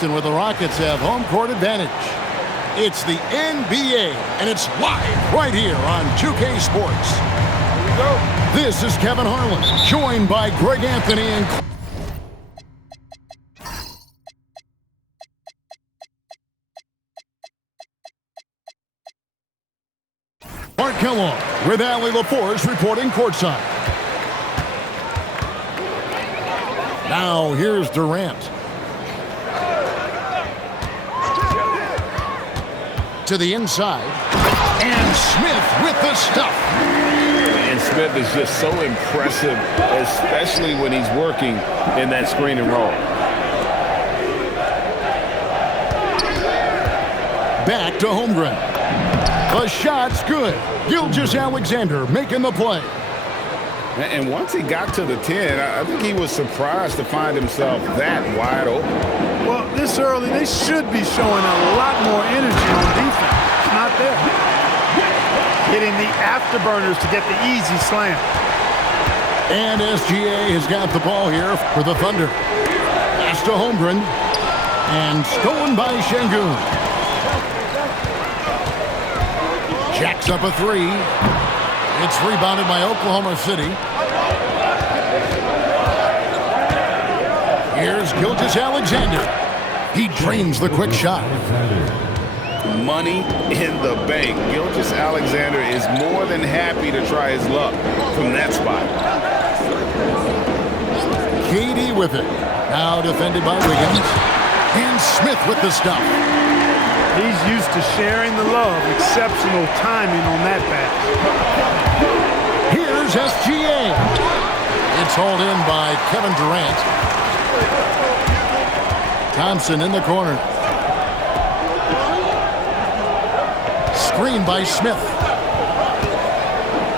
Boston, where the Rockets have home court advantage. It's the NBA, and it's live right here on 2K Sports. Here we go. This is Kevin Harlan, joined by Greg Anthony and Mark Kellogg with Allie LaForce reporting courtside. Now here's Durant. To the inside. And Smith with the stuff. And Smith is just so impressive, especially when he's working in that screen and roll. Back to Holmgren. The shot's good. Gilgeous-Alexander making the play. And once he got to the 10, I think he was surprised to find himself that wide open. Well, this early, they should be showing a lot more energy on defense. It's not there. Hitting the afterburners to get the easy slam. And SGA has got the ball here for the Thunder. Pass to Holmgren. And stolen by Şengün. Jacks up a three. It's rebounded by Oklahoma City. Here's Gilgeous-Alexander. He drains the quick shot. Money in the bank. Gilgeous-Alexander is more than happy to try his luck from that spot. KD with it. Now defended by Wiggins. And Smith with the stuff. He's used to sharing the love. Exceptional timing on that pass. Here's SGA. It's hauled in by Kevin Durant. Thompson in the corner. Screen by Smith.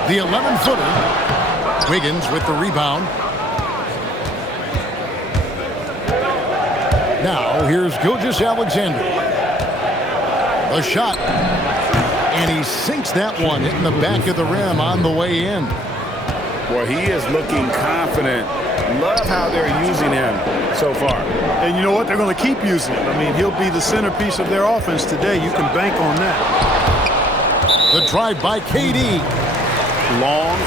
The 11-footer. Wiggins with the rebound. Now here's Gilgeous-Alexander. A shot. And he sinks that one, hitting the back of the rim on the way in. Well, he is looking confident. Love how they're using him so far. And you know what? They're going to keep using him. I mean, he'll be the centerpiece of their offense today. You can bank on that. The drive by KD. Long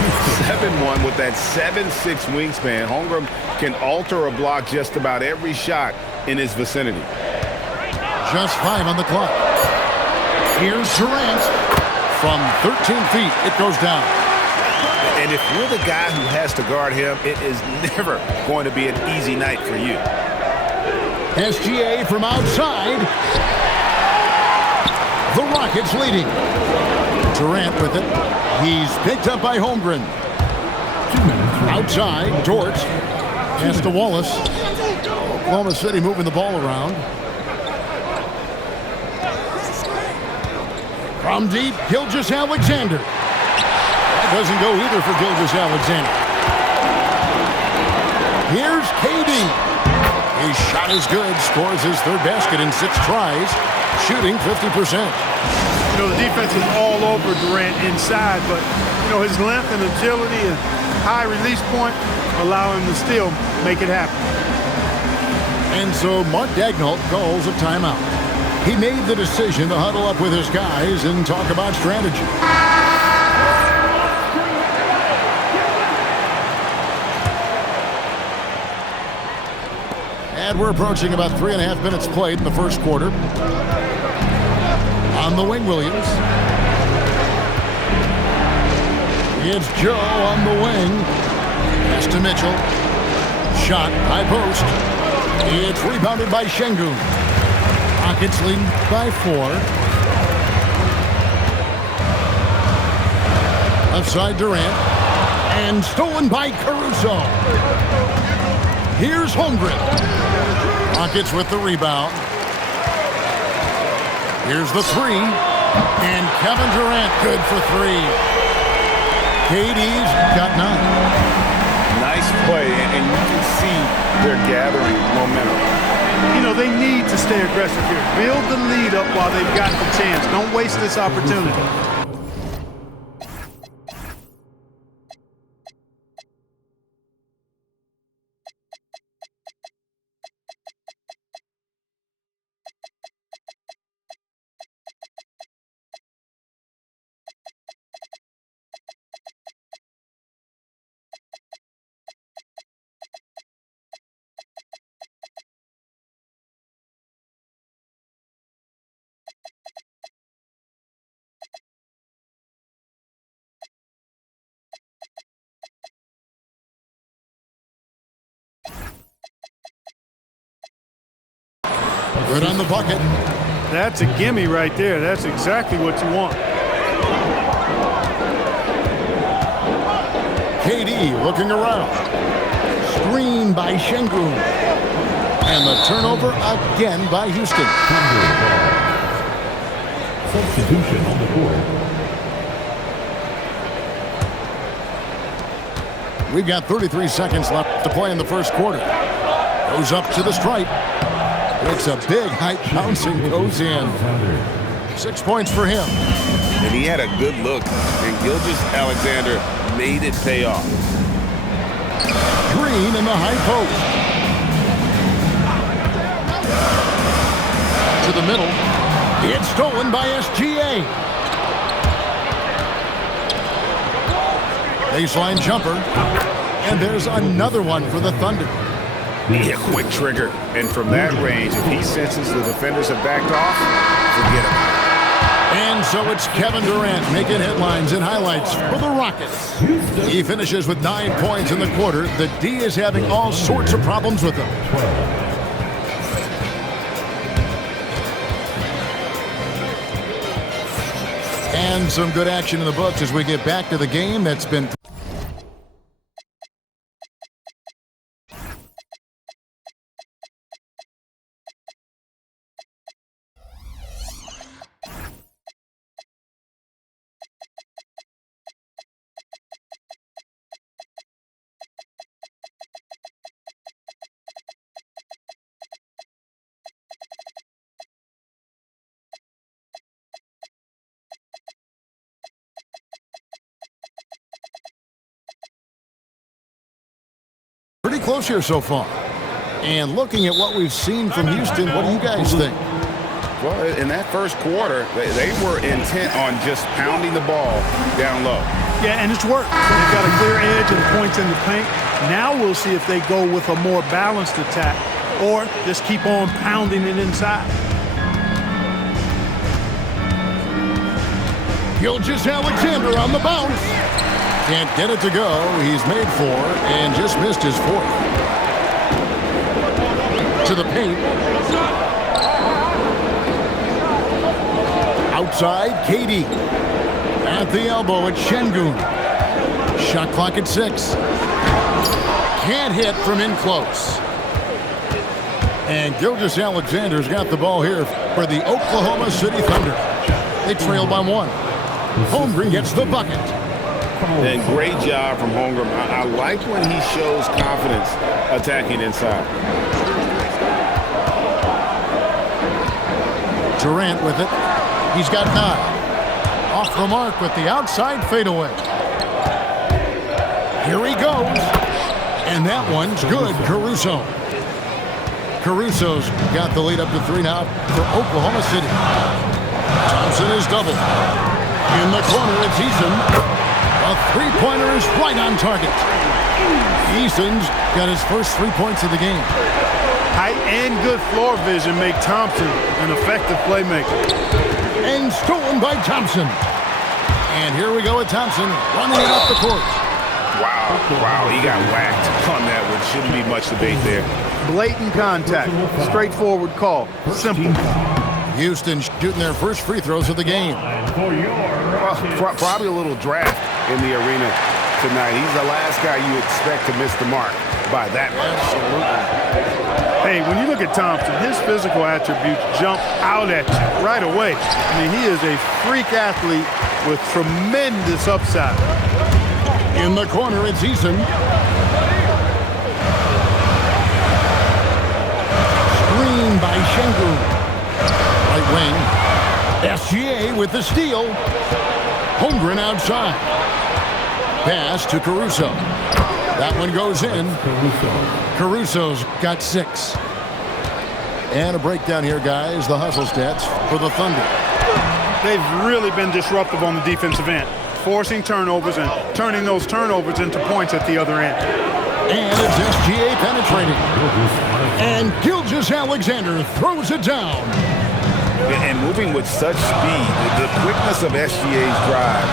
7-1 with that 7'6" wingspan. Holmgren can alter a block just about every shot in his vicinity. Just 5 on the clock. Here's Durant. From 13 feet, it goes down. And if you're the guy who has to guard him, it is never going to be an easy night for you. SGA from outside. The Rockets leading. Durant with it. He's picked up by Holmgren. Outside, Dort. Pass to Wallace. Oklahoma City moving the ball around. From deep, Gilgeous-Alexander. That doesn't go either for Gilgeous-Alexander. Here's KD. His shot is good. Scores his third basket in 6 tries. Shooting 50%. You know, the defense is all over Durant inside, but, you know, his length and agility and high release point allow him to still make it happen. And so Mark Daigneault calls a timeout. He made the decision to huddle up with his guys and talk about strategy. And we're approaching about 3.5 minutes played in the first quarter. On the wing, Williams. It's Joe on the wing. Pass to Mitchell. Shot, high post. It's rebounded by Şengün. Rockets lead by 4. Outside Durant. And stolen by Caruso. Here's Holmgren. Rockets with the rebound. Here's the 3. And Kevin Durant good for 3. KD's got 9. Nice play, and you can see they're gathering momentum. You know, they need to stay aggressive here. Build the lead up while they've got the chance. Don't waste this opportunity. Good on the bucket. That's a gimme right there. That's exactly what you want. KD looking around. Screen by Şengün. And the turnover again by Houston. Substitution on the court. We've got 33 seconds left to play in the first quarter. Goes up to the stripe. It's a big height bouncing, goes in. 6 points for him. And he had a good look, and Gilgeous-Alexander made it pay off. Green in the high post. To the middle. It's stolen by SGA. Baseline jumper. And there's another one for the Thunder. Yeah, quick trigger. And from that range, if he senses the defenders have backed off, forget about it. And so it's Kevin Durant making headlines and highlights for the Rockets. He finishes with 9 points in the quarter. The D is having all sorts of problems with him. And some good action in the books as we get back to the game that's been... pretty close here so far. And looking at what we've seen from Houston, what do you guys think? Well, in that first quarter, they were intent on just pounding the ball down low. Yeah, and it's worked. They've got a clear edge and points in the paint. Now we'll see if they go with a more balanced attack or just keep on pounding it inside. Gilgeous-Alexander on the bounce. Can't get it to go. He's made 4 and just missed his 4th. To the paint. Outside, KD. At the elbow, it's Şengün. Shot clock at 6. Can't hit from in close. And Gilgeous-Alexander's got the ball here for the Oklahoma City Thunder. They trail by 1. Holmgren gets the bucket. And great job from Holmgren. I like when he shows confidence attacking inside. Durant with it. He's got 9. Off the mark with the outside fadeaway. Here he goes. And that one's good. Caruso. Caruso's got the lead up to 3 now for Oklahoma City. Thompson is doubled. In the corner, it's Eason. A three-pointer is right on target. Eason's got his first 3 points of the game. Height and good floor vision make Thompson an effective playmaker. And stolen by Thompson. And here we go with Thompson running it up the court. Wow, he got whacked on that one. Shouldn't be much debate there. Blatant contact. Straightforward call. Simple. Houston shooting their first free throws of the game. Probably a little draft in the arena tonight. He's the last guy you expect to miss the mark by that much. Absolutely. Hey, when you look at Thompson, his physical attributes jump out at you right away. I mean, he is a freak athlete with tremendous upside. In the corner, it's Eason. Screen by Şengün. Right wing. SGA with the steal. Holmgren outside. Pass to Caruso. That one goes in. Caruso's got 6. And a breakdown here, guys. The hustle stats for the Thunder. They've really been disruptive on the defensive end, forcing turnovers and turning those turnovers into points at the other end. And it's SGA penetrating. And Gilgeous-Alexander throws it down. And moving with such speed, the quickness of SGA's drive,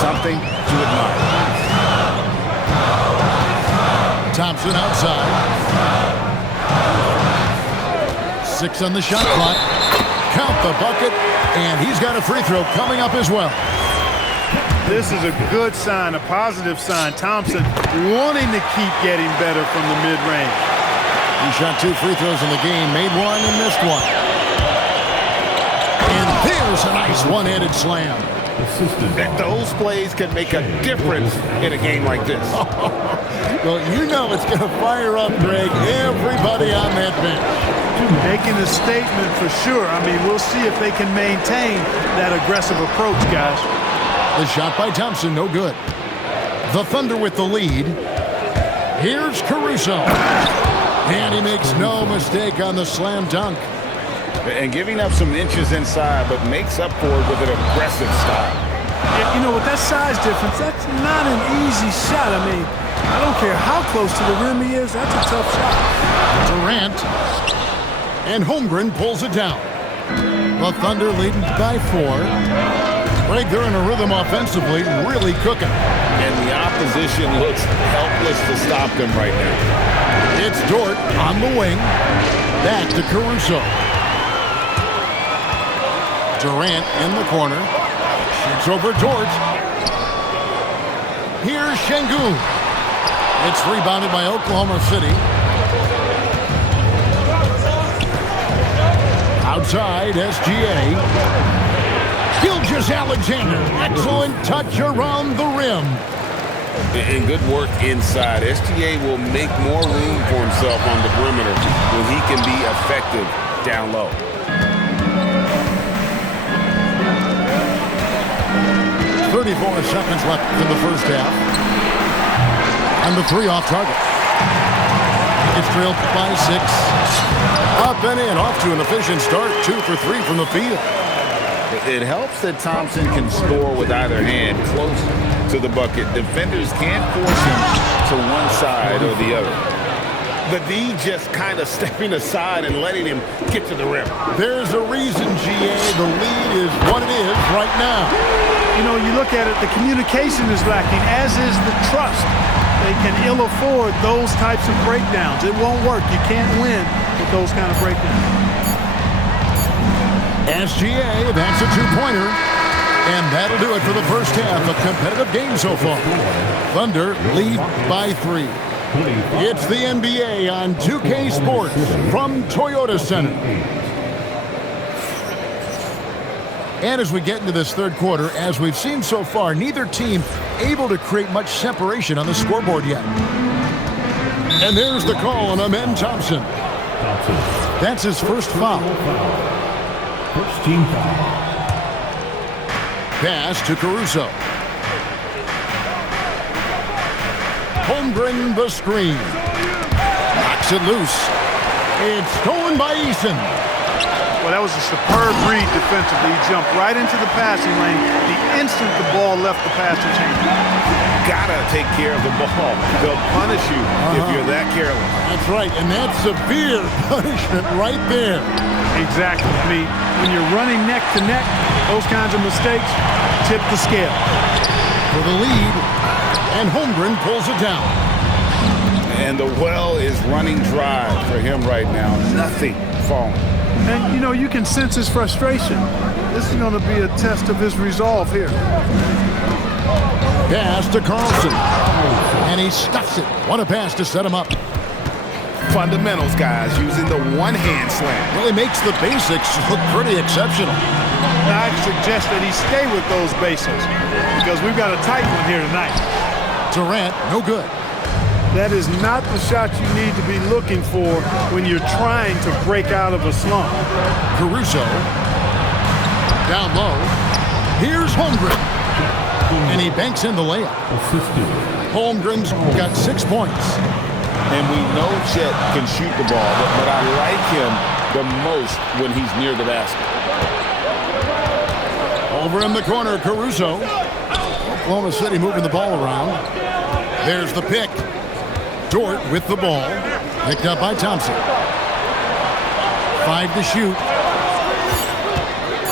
something to admire. Thompson outside. 6 on the shot clock. Count the bucket, and he's got a free throw coming up as well. This is a good sign, a positive sign. Thompson wanting to keep getting better from the mid-range. He shot 2 free throws in the game, made 1 and missed 1. And there's a nice one-handed slam. Those plays can make a difference in a game like this. Well, you know it's going to fire up, Greg, everybody on that bench. Making a statement for sure. I mean, we'll see if they can maintain that aggressive approach, guys. The shot by Thompson, no good. The Thunder with the lead. Here's Caruso. And he makes no mistake on the slam dunk. And giving up some inches inside, but makes up for it with an aggressive style. Yeah, you know, with that size difference, that's not an easy shot. I mean, I don't care how close to the rim he is, that's a tough shot. Durant. And Holmgren pulls it down. The Thunder leading by 4. Greg, they're in a rhythm offensively, really cooking. And the opposition looks helpless to stop them right now. It's Dort on the wing. Back to Caruso. Durant in the corner. Shoots over Dort. Here's Şengün. It's rebounded by Oklahoma City. Outside, SGA. Gilgeous-Alexander. Excellent touch around the rim. And good work inside. SGA will make more room for himself on the perimeter when he can be effective down low. .34 seconds left in the first half. And the 3 off target. It's trailed by 6. Up and in, off to an efficient start. 2 for 3 from the field. It helps that Thompson can score with either hand close to the bucket. Defenders can't force him to one side or the other. The D just kind of stepping aside and letting him get to the rim. There's a reason, GA. The lead is what it is right now. You know, you look at it, the communication is lacking, as is the trust. They can ill afford those types of breakdowns. It won't work. You can't win with those kind of breakdowns. SGA, that's a 2-pointer. And that'll do it for the first half. A competitive game so far. Thunder lead by 3. It's the NBA on 2K Sports from Toyota Center. And as we get into this third quarter, as we've seen so far, neither team able to create much separation on the scoreboard yet. And there's the call on Amen Thompson. That's his first foul. First team foul. Pass to Caruso. Holmgren the screen. Knocks it loose. It's stolen by Eason. Well, that was a superb read defensively. He jumped right into the passing lane the instant the ball left the passing chamber. Gotta take care of the ball. They'll punish you if you're that careless. That's right, and that's severe punishment right there. Exactly. I mean, when you're running neck to neck, those kinds of mistakes tip the scale. For the lead, and Holmgren pulls it down. And the well is running dry for him right now. Nothing falling. And, you know, you can sense his frustration. This is going to be a test of his resolve here. Pass to Carlson. And he stuffs it. What a pass to set him up. Fundamentals, guys, using the one-hand slam. Really makes the basics look pretty exceptional. I'd suggest that he stay with those basics because we've got a tight one here tonight. Durant, no good. That is not the shot you need to be looking for when you're trying to break out of a slump. Caruso. Down low. Here's Holmgren. And he banks in the layup. Holmgren's got 6 points. And we know Chet can shoot the ball, but I like him the most when he's near the basket. Over in the corner, Caruso. Oklahoma City moving the ball around. There's the pick. Dort with the ball. Picked up by Thompson. 5 to shoot.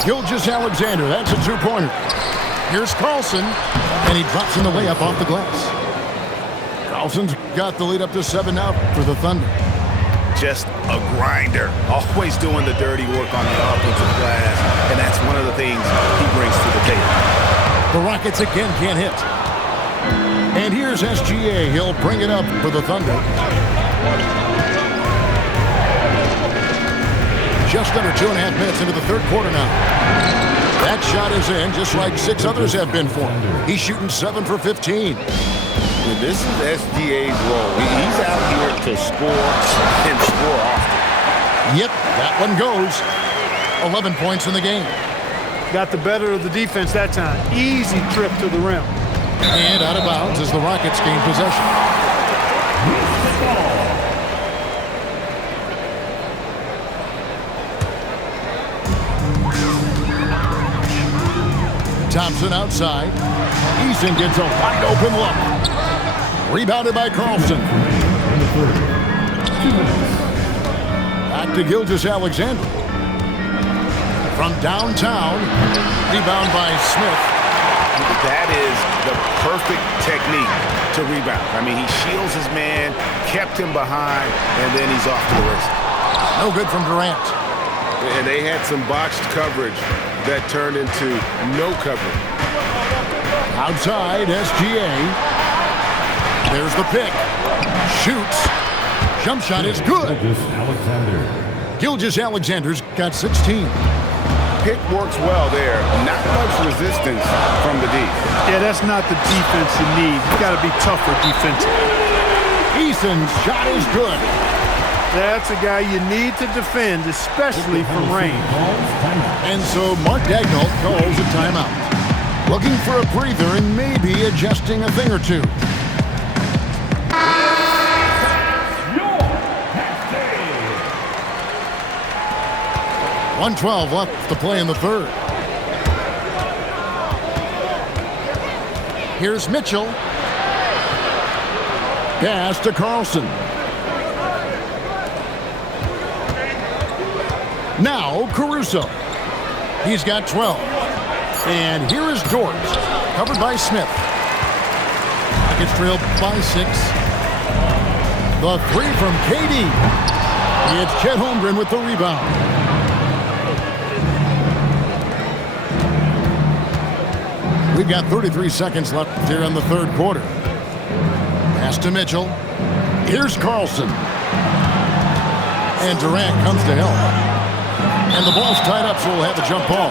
Gilgeous-Alexander, that's a 2-pointer. Here's Carlson, and he drops in the layup off the glass. Carlson's got the lead up to 7 now for the Thunder. Just a grinder, always doing the dirty work on the offensive glass, and that's one of the things he brings to the table. The Rockets again can't hit. And here's SGA. He'll bring it up for the Thunder. Just under 2.5 minutes into the third quarter now. That shot is in, just like 6 others have been for him. He's shooting 7 for 15. Well, this is SGA's role. He's out here to score and score often. Yep, that one goes. 11 points in the game. Got the better of the defense that time. Easy trip to the rim. And out of bounds as the Rockets gain possession. Thompson outside. Eason gets a wide open look. Rebounded by Carlson. Back to Gilgeous-Alexander. From downtown. Rebound by Smith. That is the perfect technique to rebound. I mean, he shields his man, kept him behind, and then he's off to the races. No good from Durant. And they had some botched coverage that turned into no coverage. Outside, SGA. There's the pick. Shoots. Jump shot is good. Gilgeous-Alexander's got 16. Pick works well there. Not much resistance from the D. Yeah, that's not the defense you need. You got to be tougher defensively. Eason's shot is good. That's a guy you need to defend, especially from range. And so Mark Daigneault calls a timeout. Looking for a breather and maybe adjusting a thing or two. 1:12 left to play in the third. Here's Mitchell. Pass to Carlson. Now Caruso. He's got 12. And here is Dort. Covered by Smith. Rockets trail by 6. The 3 from KD. It's Chet Holmgren with the rebound. We've got 33 seconds left here in the third quarter. Pass to Mitchell. Here's Carlson. And Durant comes to help. And the ball's tied up, so we'll have a jump ball.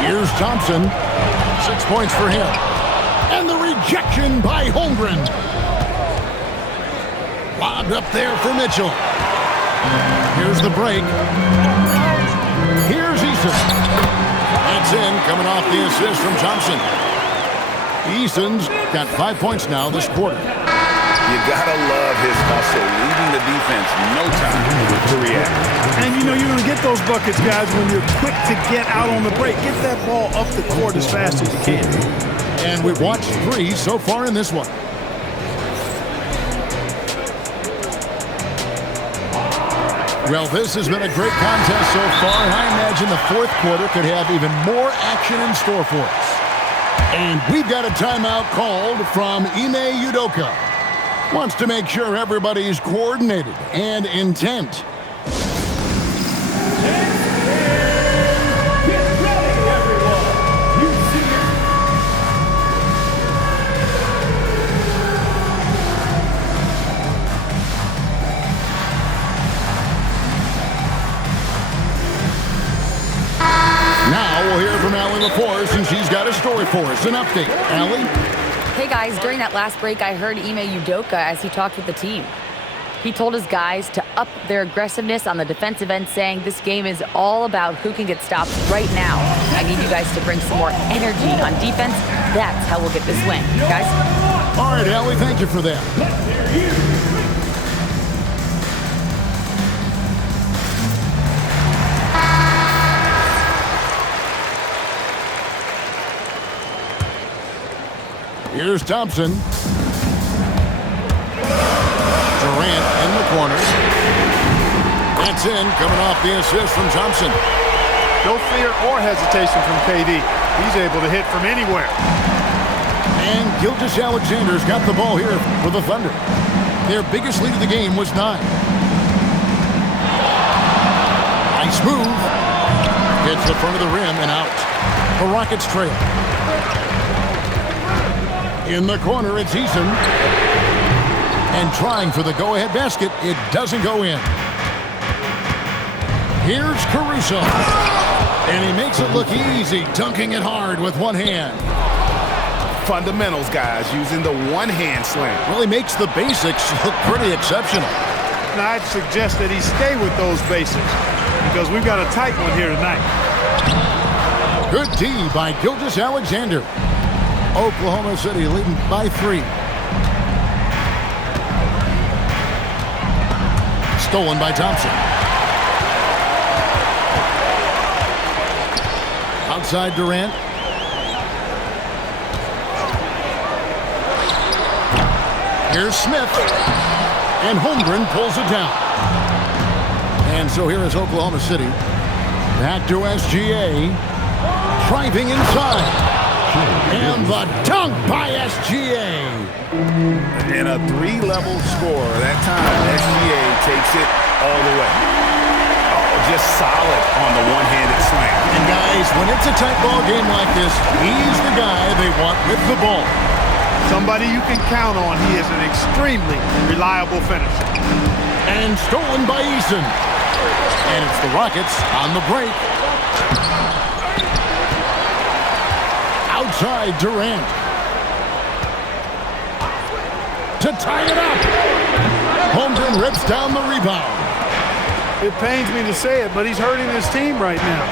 Here's Thompson. 6 points for him. And the rejection by Holmgren. Lobbed up there for Mitchell. Here's the break. Here's Eason. That's in, coming off the assist from Thompson. Eason's got 5 points now this quarter. You gotta love his hustle, leading the defense, no time to react. And you know you're gonna get those buckets, guys, when you're quick to get out on the break. Get that ball up the court as fast as you can. And we've watched 3 so far in this one. Well, this has been a great contest so far, and I imagine the fourth quarter could have even more action in store for us. And we've got a timeout called from Ime Udoka. Wants to make sure everybody's coordinated and intent. Now we'll hear from Allie LaForce, and she's got a story for us. An update. Allie? Hey guys, during that last break, I heard Ime Udoka as he talked with the team. He told his guys to up their aggressiveness on the defensive end, saying this game is all about who can get stops right now. I need you guys to bring some more energy on defense. That's how we'll get this win. Guys? All right, Allie, thank you for that. Here's Thompson. Durant in the corner. That's in, coming off the assist from Thompson. No fear or hesitation from KD. He's able to hit from anywhere. And Gilgeous-Alexander's got the ball here for the Thunder. Their biggest lead of the game was 9. Nice move. Hits the front of the rim and out. The Rockets trail. In the corner, it's Eason. And trying for the go-ahead basket. It doesn't go in. Here's Caruso. And he makes it look easy, dunking it hard with one hand. Fundamentals, guys, using the one-hand slam. Really makes the basics look pretty exceptional. Now, I'd suggest that he stay with those basics because we've got a tight one here tonight. Good D by Gilgeous-Alexander. Oklahoma City leading by 3. Stolen by Thompson. Outside Durant. Here's Smith. And Holmgren pulls it down. And so here is Oklahoma City. Back to SGA. Driving inside. And the dunk by SGA. And a 3-level score. That time, SGA takes it all the way. Oh, just solid on the one-handed slam. And guys, when it's a tight ball game like this, he's the guy they want with the ball. Somebody you can count on. He is an extremely reliable finisher. And stolen by Eason. And it's the Rockets on the break. Outside Durant. To tie it up. Holmgren rips down the rebound. It pains me to say it, but he's hurting his team right now.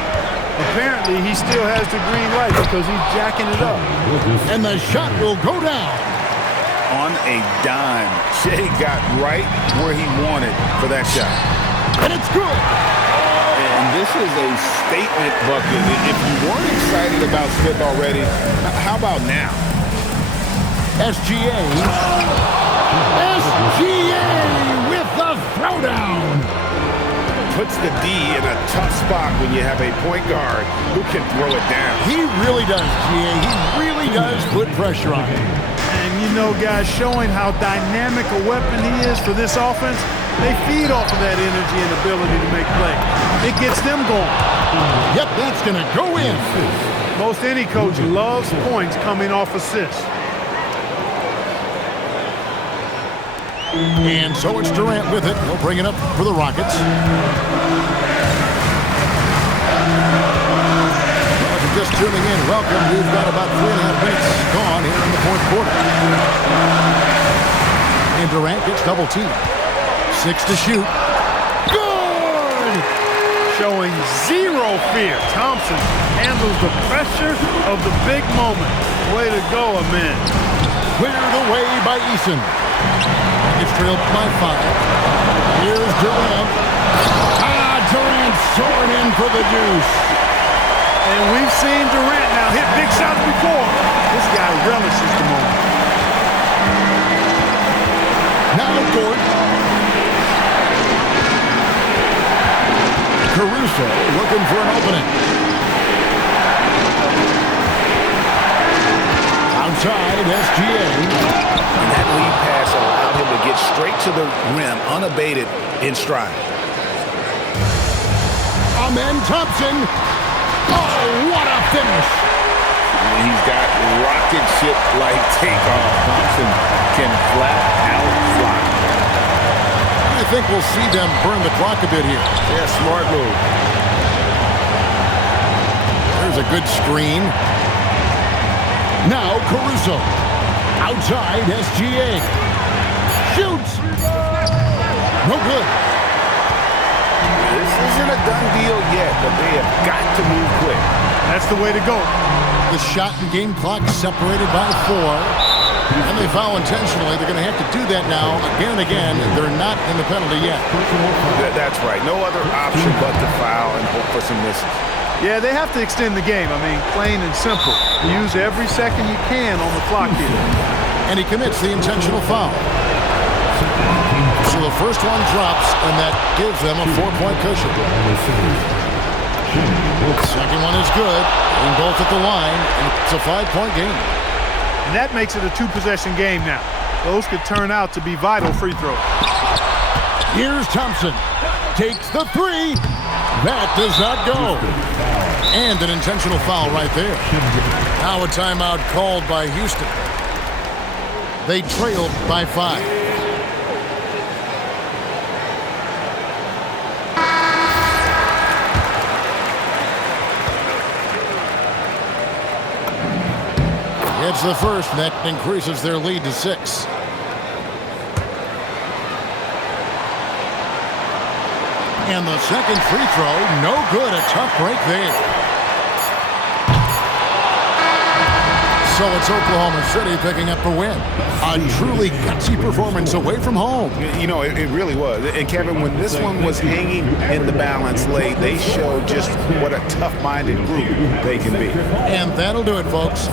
Apparently, he still has the green light because he's jacking it up. And the shot will go down. On a dime. Shea got right where he wanted for that shot. And it's good. And this is a statement bucket. If you weren't excited about Smith already, how about now? SGA. SGA with the throwdown. Puts the D in a tough spot when you have a point guard who can throw it down. He really does, GA. He really does put pressure on him. And you know, guys, showing how dynamic a weapon he is for this offense, they feed off of that energy and ability to make plays. It gets them going. Yep, that's going to go in. Most any coach loves points coming off assists. And so it's Durant with it. He'll bring it up for the Rockets. If you're just tuning in, welcome. We've got about 3.5 minutes gone here in the fourth quarter. And Durant gets double teamed. 6 to shoot. Good! Showing zero fear. Thompson handles the pressure of the big moment. Way to go, Amin. Cleared away by Eason. It's trailed by 5. Here's Durant. Durant soaring in for the deuce. And we've seen Durant now hit big shots before. This guy relishes the moment. Now Gordon. Caruso looking for an opening. Outside, SGA. And that lead pass allowed him to get straight to the rim, unabated, in stride. Amen Thompson. Oh, what a finish. And he's got rocket ship-like takeoff. Thompson can flat out fly. I think we'll see them burn the clock a bit here. Yeah, smart move. There's a good screen. Now Caruso. Outside SGA. Shoots. No good. This isn't a done deal yet, but they have got to move quick. That's the way to go. The shot and game clock separated by 4. And they foul intentionally. They're going to have to do that now again and again. They're not in the penalty yet. That's right. No other option but to foul and hope for some misses. Yeah, they have to extend the game. I mean, plain and simple. Use every second you can on the clock here. And he commits the intentional foul. So the first one drops, and that gives them a 4-point cushion. Second one is good. And both at the line. And it's a 5-point game. And that makes it a 2-possession game now. Those could turn out to be vital free throws. Here's Thompson. Takes the three. That does not go. And an intentional foul right there. Now a timeout called by Houston. They trailed by 5. It's the first, and that increases their lead to 6. And the second free throw, no good. A tough break there. So it's Oklahoma City picking up the win. A truly gutsy performance away from home. You know, it really was. And Kevin, when this one was hanging in the balance late, they showed just what a tough-minded group they can be. And that'll do it, folks.